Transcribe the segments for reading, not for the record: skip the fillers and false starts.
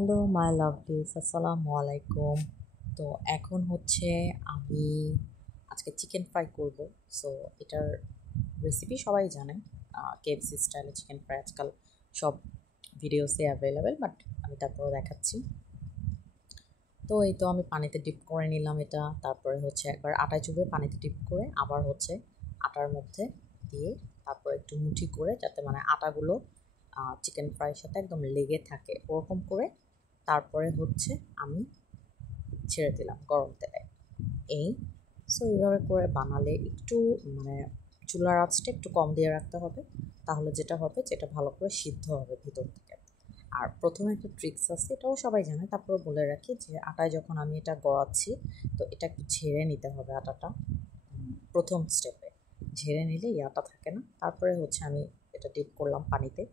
Hello my লাভলিস, আসসালামু আলাইকুম। তো এখন হচ্ছে আমি আজকে চিকেন ফ্রাই করব। সো এটার রেসিপি সবাই জানে, কেএফসি স্টাইলে চিকেন ফ্রাই আজকাল সব ভিডিওসে অ্যাভেলেবেল, বাট আমি তারপরেও দেখাচ্ছি। তো এই তো আমি পানিতে ডিপ করে নিলাম এটা, তারপরে হচ্ছে একবার আটায় চুবিয়ে পানিতে ডিপ করে আবার হচ্ছে আটার মধ্যে দিয়ে তারপর একটু মুঠি করে, যাতে মানে আটাগুলো চিকেন ফ্রাইয়ের সাথে একদম লেগে থাকে ওরকম করে তারপরে হচ্ছে আমি ছেড়ে দিলাম গরম তেলে। এই সো এইভাবে করে বানালে একটু মানে চুলার আঁচটা একটু কম দিয়ে রাখতে হবে, তাহলে যেটা হবে যেটা ভালো করে সিদ্ধ হবে ভিতর থেকে। আর প্রথমে একটা ট্রিক্স আছে, এটাও সবাই জানে, তারপরে বলে রাখি যে আটায় যখন আমি এটা গড়াচ্ছি তো এটা একটু ঝেড়ে নিতে হবে আটাটা। প্রথম স্টেপে ঝেড়ে নিলে এই আটা থাকে না। তারপরে হচ্ছে আমি এটা ডিপ করলাম পানিতে,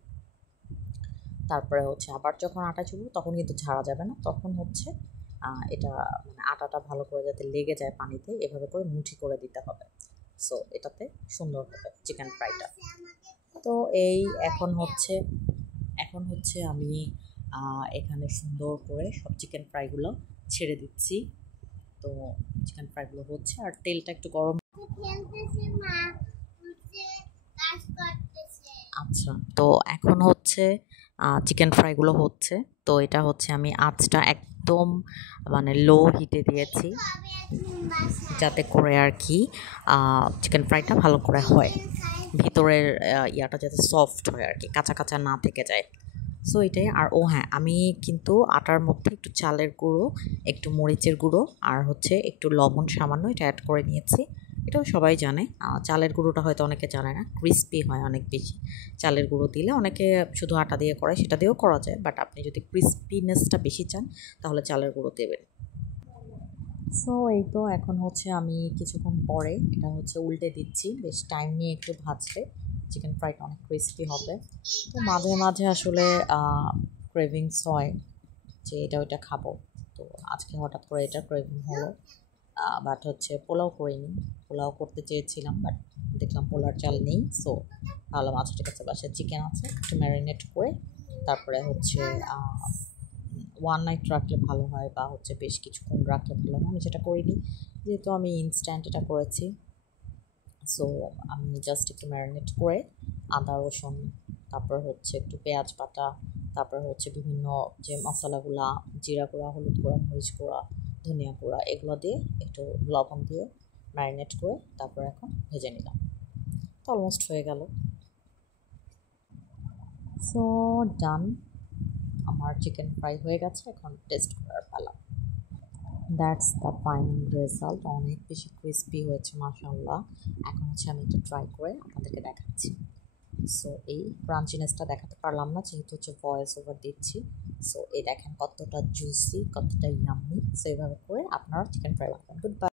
তারপরে হচ্ছে আবার যখন আটা চুবো তখন কিন্তু ঝাড়া যাবে না, তখন হচ্ছে এটা মানে আটাটা ভালো করে যাতে লেগে যায় পানিতে, এভাবে করে মুঠি করে দিতে হবে। সো এটাতে সুন্দর হবে চিকেন ফ্রাইটা। তো এই এখন হচ্ছে আমি এখানে সুন্দর করে সব চিকেন ফ্রাইগুলো ছেড়ে দিচ্ছি। তো চিকেন ফ্রাইগুলো হচ্ছে আর তেলটা একটু গরম। আচ্ছা, তো এখন হচ্ছে চিকেন ফ্রাইগুলো হচ্ছে। তো এটা হচ্ছে আমি আঁচটা একদম মানে লো হিটে দিয়েছি, যাতে করে আর কি চিকেন ফ্রাইটা ভালো করে হয়, ভিতরের ইয়াটা যাতে সফট হয় আর কি, কাঁচা কাঁচা না থেকে যায়। সো এটাই। আর ও হ্যাঁ, আমি কিন্তু আটার মধ্যে একটু চালের গুঁড়ো, একটু মরিচের গুঁড়ো আর হচ্ছে একটু লবণ সামান্য এটা অ্যাড করে নিয়েছি। এটাও সবাই জানে। চালের গুঁড়োটা হয়তো অনেকে জানে না, ক্রিস্পি হয় অনেক বেশি চালের গুঁড়ো দিলে। অনেকে শুধু আটা দিয়ে করে, সেটা দিয়েও করা যায়, বাট আপনি যদি ক্রিস্পিনেসটা বেশি চান তাহলে চালের গুঁড়ো দেবেন। সো এই তো এখন হচ্ছে আমি কিছুক্ষণ পরে এটা হচ্ছে উল্টে দিচ্ছি, বেশ টাইম নিয়ে একটু ভাজলে চিকেন ফ্রাইটা অনেক ক্রিস্পি হবে। তো মাঝে মাঝে আসলে ক্রেভিংস হয় যে এটা ওইটা খাবো। তো আজকে হঠাৎ করে এটা ক্রেভিং হলো, বাট হচ্ছে পোলাও করিনি। পোলাও করতে চেয়েছিলাম, বাট দেখলাম পোলার চাল নেই। সো ভাবলাম আচ্ছা ঠিক আছে, বাসায় চিকেন আছে, একটু ম্যারিনেট করে তারপরে হচ্ছে ওয়ান নাইট রাখলে ভালো হয়, বা হচ্ছে বেশ কিছুক্ষণ রাখলে ভালো হয়। আমি সেটা করিনি, যেহেতু আমি ইনস্ট্যান্ট এটা করেছি। সো আমি জাস্ট একটু ম্যারিনেট করে আদা রসুন, তারপর হচ্ছে একটু পেঁয়াজ বাটা, তারপর হচ্ছে বিভিন্ন যে মশলাগুলা, জিরা গুঁড়া, হলুদ গুঁড়া, মরিচ গুঁড়া, ধনিয়া গুঁড়া, এগুলো দিয়ে একটু লবণ দিয়ে ম্যারিনেট করে তারপর এখন ভেজে নিলাম। তো অলমোস্ট হয়ে গেল। সো ডান, আমার চিকেন ফ্রাই হয়ে গেছে, এখন টেস্ট করার পালা। দ্যাটস দ্য ফাইনাল রেজাল্ট, অনেক বেশি ক্রিস্পি হয়েছে মাশাআল্লাহ। এখন হচ্ছে আমি একটু ট্রাই করে আপনাদেরকে দেখাচ্ছি। সো এই ক্রাঞ্চিনেসটা দেখাতে পারলাম না, যেহেতু হচ্ছে ভয়েস ওভার দিচ্ছি। সো এই দেখেন কতটা জুসি, কতটা ইয়াম্মি। সো এইভাবে করে আপনারা চিকেন ফ্রাই বানাবেন। Good bye.